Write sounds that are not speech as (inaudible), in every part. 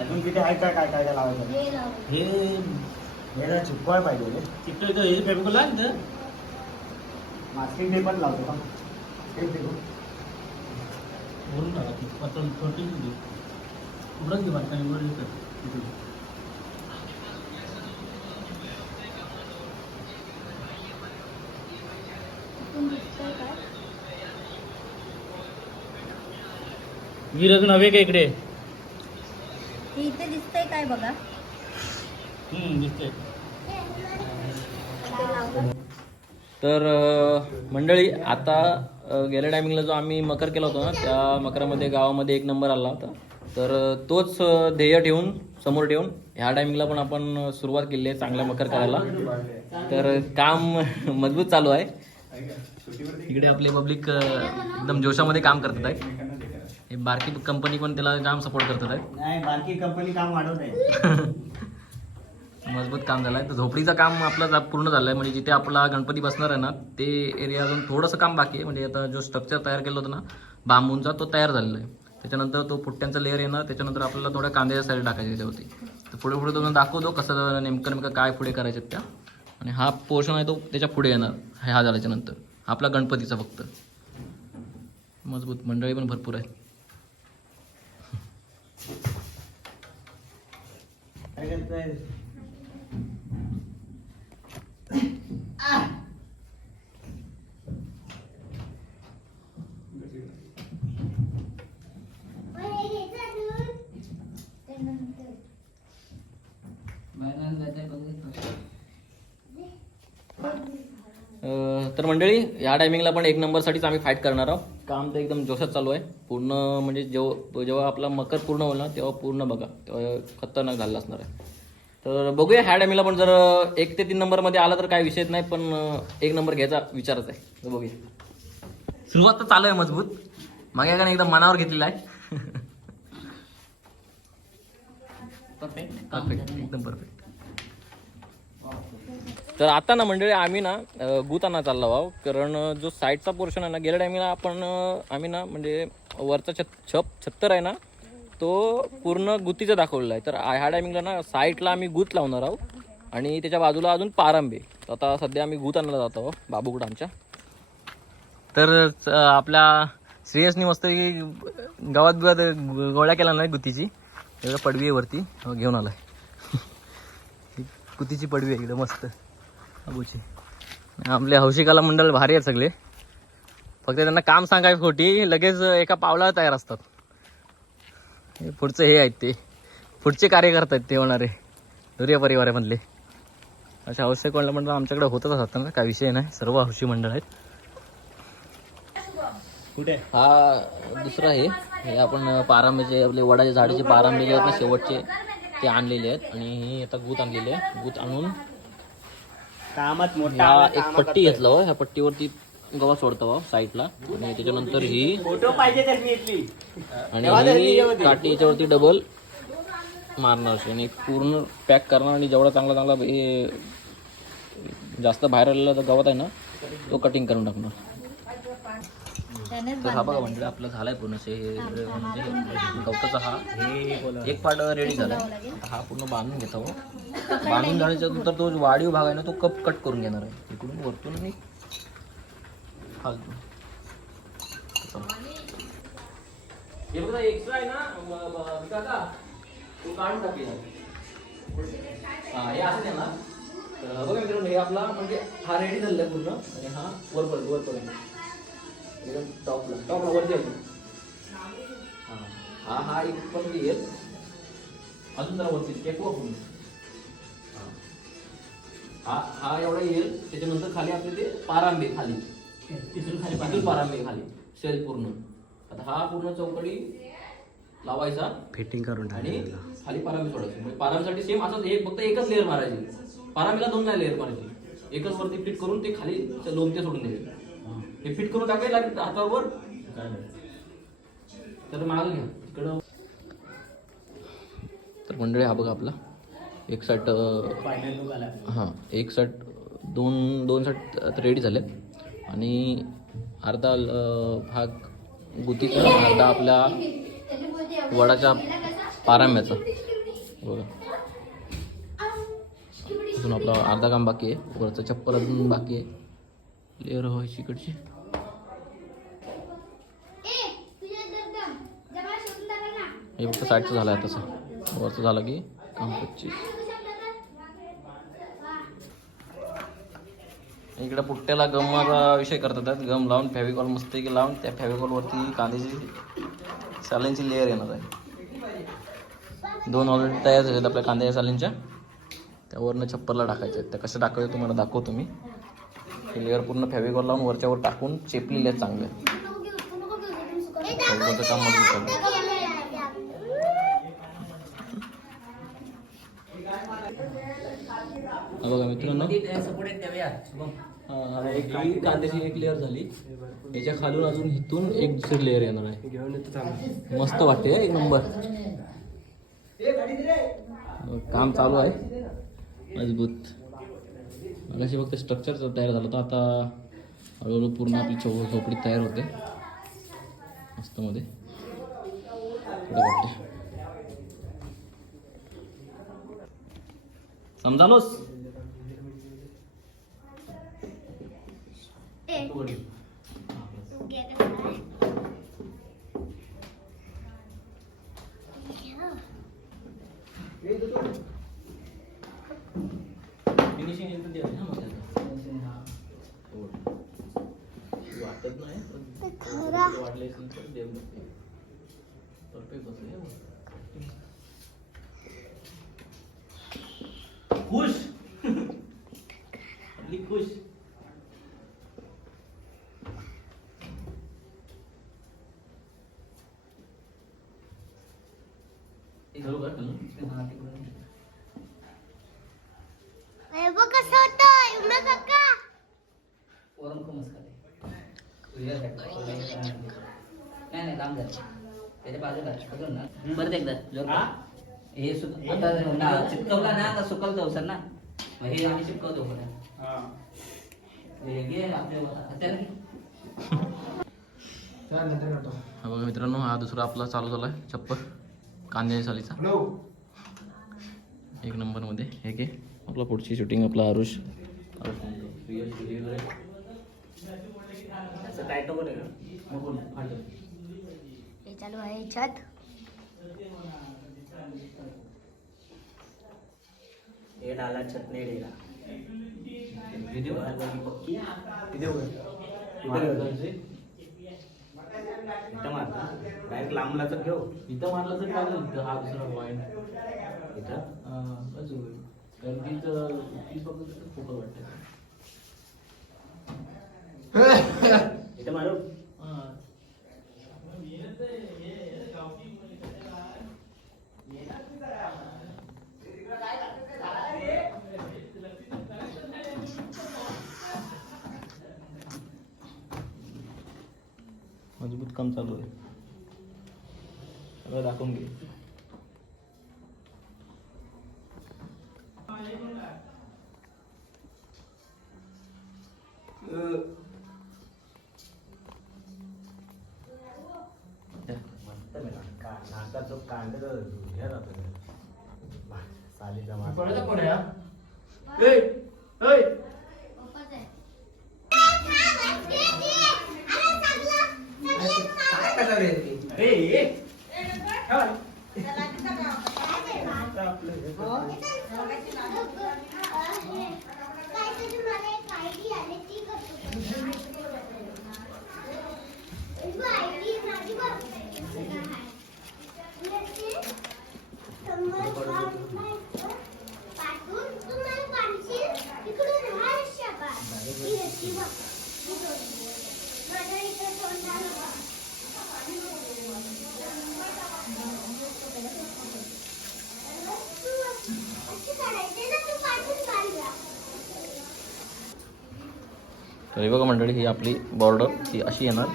अजून किती आहे काय काय काय काय लावायचं? हे. हे हे ना चिपकवाय पाहिजे रे. चिकटं हे फेविकॉल लाव ना इथं. मास्किंग टेप पण लावतो का टेप देतो वरून टाका. ती. पातळ छोटी उघडच घे उघड हे कर. इथे. इथून दिसतंय काय? वीर अजून हवे का इकडे हे इथे दिसतंय काय बघा. तर मंडळी आता गेल्या टायमिंगला जो आम्ही मकर केला होता ना त्या मकरामध्ये गावामध्ये एक नंबर आला होता तर तोच ध्येय ठेवून समोर ठेवून ह्या टायमिंगला पण आपण सुरुवात केली आहे चांगला मकर करायला तर काम मजबूत चालू आहे इकडे आपले पब्लिक एकदम जोशामध्ये काम करतात आहे हे बारकी कंपनी पण त्याला काम सपोर्ट करतात नाही बारकी कंपनी काम वाढवत आहे (laughs) मजबूत काम झालं आहे. तर झोपडीचं काम आपलं जा- पूर्ण झालं आहे. म्हणजे जिथे आपला गणपती बसणार आहे ना ते एरिया अजून थोडंसं काम बाकी आहे. म्हणजे आता जो स्ट्रक्चर तयार केलं होतं ना बांबूंचा तो तयार झालेला आहे. त्याच्यानंतर तो पुट्ट्यांचा लेअर येणार त्याच्यानंतर आपल्याला थोड्या कांद्याच्या साईड टाकायचे त्याच्यावरती. तर पुढे पुढे तुम्हाला दाखवतो कसं नेमकं नेमकं काय पुढे करायचे त्या. आणि हा पोर्शन आहे तो त्याच्या पुढे येणार हा झाल्याच्यानंतर. आपला गणपतीचा फक्त. मजबूत मंडळी पण भरपूर आहे तर मंडळी या टायमिंगला पण एक नंबरसाठीच आम्ही फाईट करणार आहोत. काम तर एकदम जोशात चालू आहे. पूर्ण म्हणजे जेव्हा जेव्हा आपला मकर पूर्ण होईल ना तेव्हा पूर्ण बघा. तेव्हा खतरनाक झालं असणार आहे. तर बघूया ह्या टायमिंगला पण जर एक ते तीन नंबरमध्ये आला तर काही विषयच नाही पण एक नंबर घ्यायचा विचारच आहे. तर बघूया. सुरुवात तर चालू आहे मजबूत. मागे का एकदम मनावर घेतलेला आहे. परफेक्ट (laughs) एकदम परफेक्ट तर आता ना मंडळी आम्ही ना गुताना चाललो आहोत कारण जो साईडचा पोर्शन आहे ना गेल्या टायमिंगला आपण आम्ही ना म्हणजे वरचा छत छप छत्तर आहे ना तो पूर्ण गुतीचा दाखवलेला आहे. तर ह्या टायमिंगला ना साईडला आम्ही गुत लावणार आहोत आणि त्याच्या बाजूला अजून पारंबे. तर आता सध्या आम्ही गुत आणायला जात आहोत बाबूकडं आमच्या. तर आपल्या श्रेयसनी मस्त गावात बिवात गोळ्या केला नाही गुतीची. एवढं पडवी आहे वरती हो, घेऊन आलाय. ही गुतीची पडवी आहे एकदम मस्त. अबूची आपले हौशिकाला मंडळ भारी आहेत सगळे. फक्त त्यांना काम सांगायचं खोटी लगेच एका पावला तयार असतात. हे पुढचं हे आहेत ते. पुढचे कार्यकर्ते आहेत ते होणारे. दुर्या परिवारामधले. अशा हौशी कोणला मंडळ आमच्याकडे होतच असतात ना काय विषय नाही. सर्व हौशी मंडळ आहेत. कुठे? हा दुसरा आहे हे आपण पारांब्याचे आपले वडाचे झाडाचे पारांबे जे आहेत ना शेवटचे. ते आणलेले आहेत आणि हे आता गुत आणलेले आहे. गुत आणून कामात मोठा आला, एक पट्टी घेतला हो. ह्या पट्टीवरती गवा सोडतो हो साईडला. आणि त्याच्यानंतर ही फोटो पाहिजे इथली. आणि ही काठी याच्यावरती डबल मारणार अशी. आणि पूर्ण पॅक करणार आणि जेवढा चांगला चांगला हे जास्त बाहेर आलेला जो गवत आहे ना तो कटिंग करून टाकणार. तर हा बघा म्हणजे आपलं झालाय पूर्ण असे हे म्हणजे गवताचा हा हे एक पार्ट रेडी झाला आता हा पूर्ण बांधून घेतो. बांधून झाल्याच्यानंतर तो जो वाढीव भाग आहे ना तो कप कट करून घेणार आहे. इकडून वरतून आणि खालतून. हे बघा एक्स्ट्रा आहे ना विकासा, तो काढून टाकलेला हा हे असं तर बघा मित्रांनो हे आपला म्हणजे हा रेडी झालेला आहे पूर्ण. आणि हा वरपर्यंत वरपर्यंत. एकदम टॉपला टॉपला वरती अजून हा हा हा एक पण येईल अजून जरा वरती टेकवा पूर्ण हा. हा हा एवढा येईल त्याच्यानंतर खाली आपले ते पारांबे खाली तिथून खाली तिथून पारांबे खाली सेल पूर्ण आता हा पूर्ण चौकडी लावायचा फिटिंग करून आणि खाली पारांबे सोडायचे. म्हणजे पारांबीसाठी सेम असंच एक फक्त एकच लेअर मारायची. पारांबीला दोन नाही लेअर मारायची. एकच वरती फिट करून ते खाली लोमते सोडून द्यायचे. हे फिट करून टाकायला लागेल हातावर. तर मागं घ्या. इकडं. तर मंडळी हा बघा आपला. एक आला. हां एक शर्ट दोन दोन आता रेडी झालेत. आणि अर्धा भाग गुतीचा अर्धा आपल्या वडाच्या पारांब्याचा. बघा. अजून आपला अर्धा काम बाकी आहे. वरचं चप्पल अजून बाकी आहे. लेअर व्हायची इकडची. हे फक्त साईडचं झालं आहे तसं. वरचं झालं की काम कच्ची इकडे पुट्ट्याला गमाचा विषय करतात. गम लावून फॅविकॉल मस्त की लावून त्या फॅविकॉलवरती कांद्याची साल्यांची लेअर येणार आहे. दोन ऑलरेडी तयार झालेत आपल्या कांद्याच्या सालींच्या त्यावरनं छप्परला टाकायचे आहेत. त्या कसं टाकायचं तुम्हाला दाखवतो मी. हे लेअर पूर्ण फॅविकॉल लावून वरच्यावर टाकून चेपलेले आहेत चांगले काम मजबूत करतं हा बघा हा, एक- ही कांद्याची एक लेअर झाली. याच्या खालून अजून इथून एक दुसरी लेअर येणार आहे. मस्त वाटते हं, एक नंबर काम चालू आहे. मजबूत. अशी फक्त स्ट्रक्चर तयार झालं होतं आता हळूहळू पूर्ण आपली चौ झोपडी तयार होते. मस्त मध्ये. पुढे वाटते समजालोस फिनिशिंग एकदम द्यावी ना मग त्याचं. हो. वाटत नाही पण वाटले असेल तर देव परफेक्ट बसले Eh. खुश अगदी खुश करू का कसं होतं एवढं काका वरून खूप नाही नाही झालं त्याच्या बाजूला अजून ना परत एकदा जोर. हे सुक आता ना चिपकवला ना आता सुकल जाऊ सर ना मग हे आम्ही चिपकवतो परत हे घे आपल्या हाताने घे. हा बघा मित्रांनो हा दुसरा आपला चालू झाला आहे चप्पल कांद्याच्या सालीचा एक नंबरमध्ये हे घे आपला पुढची शूटिंग आपला आरुष आरुष म्हणतो. रिअल studio आहे. असं टाईट नको रे मग बोल, फाटेल. हे चालू आहे छत. हे डाला व्हिडिओ कर. इथं कर. इथं मार. डायरेक्ट लांबला तर घेऊ. इथं मारलं तर चालेल. इथं हा दुसरा पॉईंट इथं? अजून कारण की ती फक्त फोटो वाटते. (laughs) इथं का- नाकाचं कांद्याचं हे राहतं ते. सालीचा मार. पळायचा कोण आहे तर हे बघा मंडळी ही आपली बॉर्डर ही अशी येणार.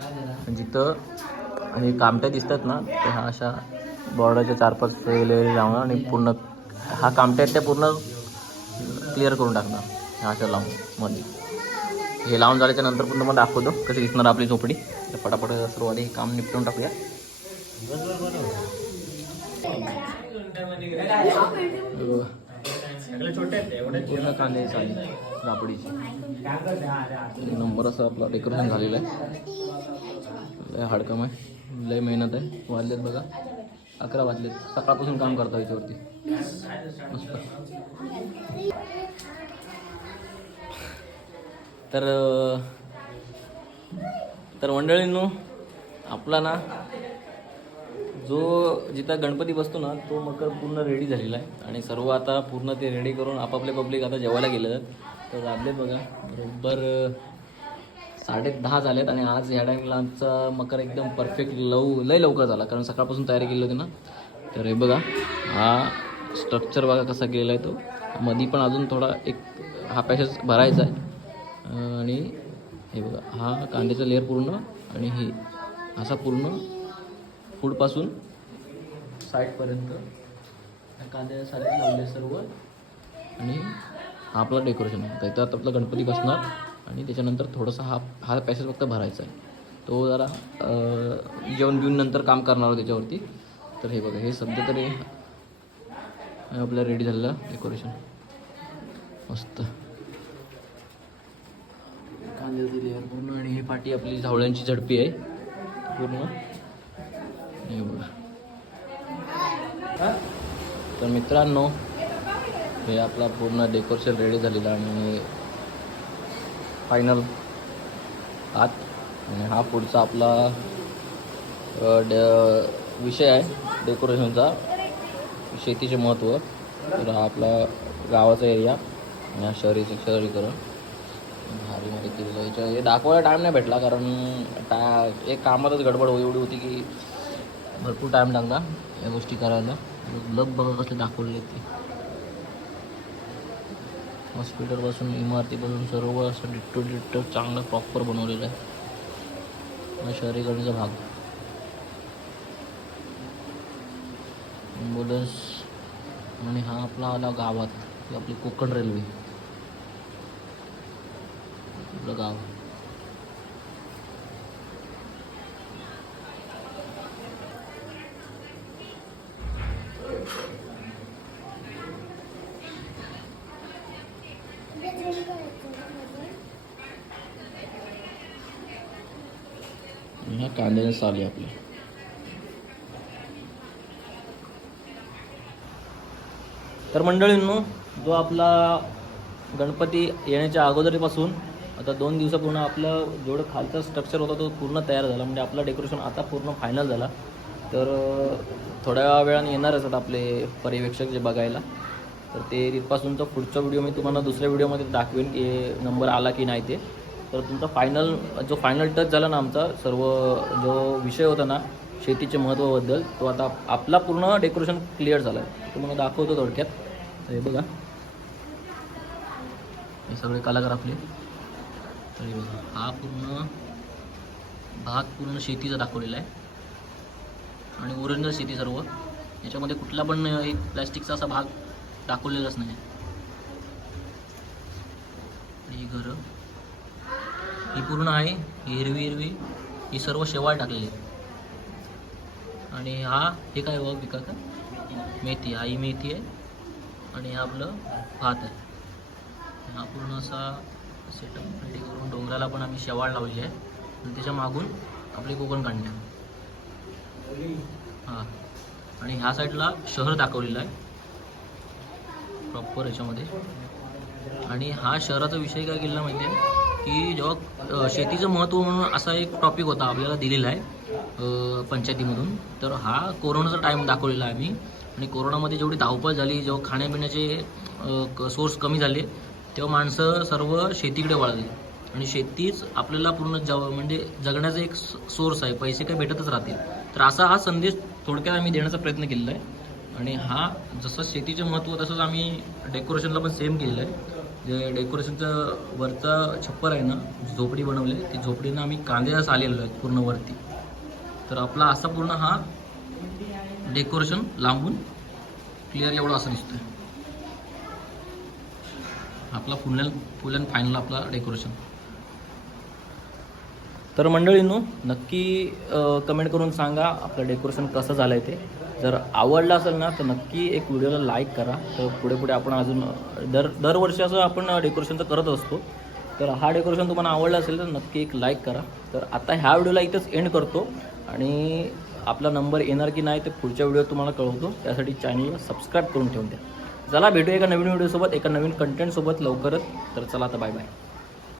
आणि जिथं हे कामट्या दिसतात ना ते हा अशा बॉर्डरच्या चार पाच लेअरी लावणार आणि पूर्ण हा कामट्या आहेत त्या पूर्ण क्लिअर करून टाकणार ह्या अशा लावून मध्ये. हे लावून झाल्याच्यानंतर पूर्ण मग दाखवतो कशी दिसणार आपली झोपडी. तर फटाफट सर्व हे काम निपटून टाकूया. बरोबर पूर्ण एक नंबर असं आपलं डेकोरेशन झालेलं आहे. लय हाडकम आहे. लय मेहनत आहे. वाजलेत बघा. अकरा वाजलेत. सकाळपासून काम करता याच्यावरती मस्त. तर तर मंडळींनो आपला ना जो जिथं गणपती बसतो ना तो मकर पूर्ण रेडी झालेला आहे. आणि सर्व आता पूर्ण ते रेडी करून आपापले पब्लिक आता जेवायला गेले आहेत. तर आपले बघा बरोबर साडे दहा झालेत आणि आज ह्या टाईमला आमचा मकर एकदम परफेक्ट लव लय लवकर झाला. कारण सकाळपासून तयारी केली होती ना. तर हे बघा हा स्ट्रक्चर बघा कसा केलेला आहे तो. मधी पण अजून थोडा एक हा पॅशेस भरायचा आहे. आणि हे बघा हा कांद्याचा लेअर पूर्ण आणि हे असा पूर्ण फूडपासून साईडपर्यंत कांद्याच्या साईड लावले सर्व. आणि हा आपला डेकोरेशन आहे. तर त्यात आपला गणपती बसणार. आणि त्याच्यानंतर थोडासा हा हा पॅसेज फक्त भरायचा आहे. तो जरा जेवण बिवून नंतर काम करणार त्याच्यावरती. तर हे बघा हे सध्या तरी आपलं रेडी झालेलं डेकोरेशन मस्त. कांद्याचं लेअर पूर्ण. आणि ही पाटी आपली झावळ्यांची झडपी आहे. पूर्ण. हे बघा तर मित्रांनो हे आपला पूर्ण डेकोरेशन रेडी झालेला आणि फायनल आत. आणि हा पुढचा आपला ड- विषय आहे डेकोरेशनचा शेतीचे महत्त्व तर हा आपला गावाचा एरिया आणि हा शहरीचं शहरीकरण. भारीमध्ये केलेलं याच्या हे दाखवायला टाईम नाही भेटला कारण टा एक कामातच गडबड हो- एवढी होती की भरपूर टाईम लागला या गोष्टी करायला. लग बघा कसले दाखवले ते. हॉस्पिटलपासून इमारतीपासून सर्व असं डिट्टो डिट्टो चांगलं प्रॉपर बनवलेलं आहे. हा शहरीकरणाचा भाग. ॲम्ब्युलन्स आणि हा आपला आला गावात. आपली कोकण रेल्वे आपलं गाव. आणि चालू कांद्याच्या साली तर मंडळींनो जो आपला गणपती येण्याच्या अगोदरीपासून आता दोन दिवसापूर्ण आपलं जेवढं खालचा स्ट्रक्चर होता तो पूर्ण तयार झाला. म्हणजे आपला डेकोरेशन आता पूर्ण फायनल झाला. तर थोड्या वेळाने येणारच आहेत आपले पर्यवेक्षक जे बघायला. तर ते तर पुढचा व्हिडिओ मी तुम्हाला दुसऱ्या व्हिडिओमध्ये दाखवेन की नंबर आला की नाही ते. तर तुमचा फायनल जो फायनल टच झाला ना आमचा सर्व जो विषय होता ना शेतीच्या महत्त्वाबद्दल तो आता आपला पूर्ण डेकोरेशन क्लिअर झाला आहे तुम्हाला दाखवतो थोडक्यात. तर हे बघा. हे सगळे कलाकार आपले. तर बघा. हा पूर्ण भाग पूर्ण शेतीचा दाखवलेला आहे. आणि ओरिजिनल शेती सर्व. याच्यामध्ये कुठला पण एक प्लॅस्टिकचा असा भाग दाखवलेलाच नाही. आहे ही घरं. ही पूर्ण आहे ही हिरवी हिरवी ही सर्व शेवाळ टाकलेली आहे. आणि हा हे काय बघ पिका का मेथी हा ही मेथी आहे. आणि हा आपलं भात आहे. हा पूर्ण असा सेटअप रेडी करून डोंगराला पण आम्ही शेवाळ लावली आहे. आणि त्याच्या मागून आपली कोकण काढणे हां. आणि ह्या साईडला शहर दाखवलेलं आहे. प्रॉपर याच्यामध्ये. आणि हा शहराचा विषय काय केला माहिती आहे? की जेव्हा शेतीचं महत्त्व म्हणून असा एक टॉपिक होता आपल्याला दिलेला आहे पंचायतीमधून. तर हा कोरोनाचा टाईम दाखवलेला आहे आम्ही. आणि कोरोनामध्ये जेवढी धावपळ झाली जेव्हा खाण्यापिण्याचे सोर्स कमी झाले तेव्हा माणसं सर्व शेतीकडे वळाली. आणि शेतीच आपल्याला पूर्ण जव म्हणजे जगण्याचा एक सोर्स आहे. पैसे काही भेटतच राहतील. तर असा हा संदेश थोडक्यात आम्ही देण्याचा प्रयत्न केलेला आहे. आणि हा जसं शेतीचं महत्त्व तसंच आम्ही डेकोरेशनला पण सेम केलेलं आहे. जे डेकोरेशनचं वरचा छप्पर आहे ना झोपडी बनवले ती झोपडीनं आम्ही कांद्याच आलेलो आहे पूर्ण वरती. तर आपला असा पूर्ण हा डेकोरेशन लांबून क्लिअर एवढा असं दिसतोय. आपला full and full and final आपला डेकोरेशन. तर मंडळींनो नक्की कमेंट करून सांगा आपलं डेकोरेशन कसं झालं आहे ते. जर आवडलं असेल ना तर नक्की एक व्हिडिओला लाईक करा. तर पुढे पुढे आपण अजून दर दरवर्षी असं आपण डेकोरेशनचं करत असतो. तर हा डेकोरेशन तुम्हाला आवडला असेल तर नक्की एक लाईक करा. तर आता ह्या व्हिडिओला इथंच एंड करतो. आणि आपला नंबर येणार की नाही ते पुढच्या व्हिडिओत तुम्हाला कळवतो. त्यासाठी चॅनलला सबस्क्राईब करून ठेवून द्या. चला भेटू एका नवीन व्हिडिओसोबत एका नवीन कंटेंटसोबत लवकरच. तर चला आता बाय बाय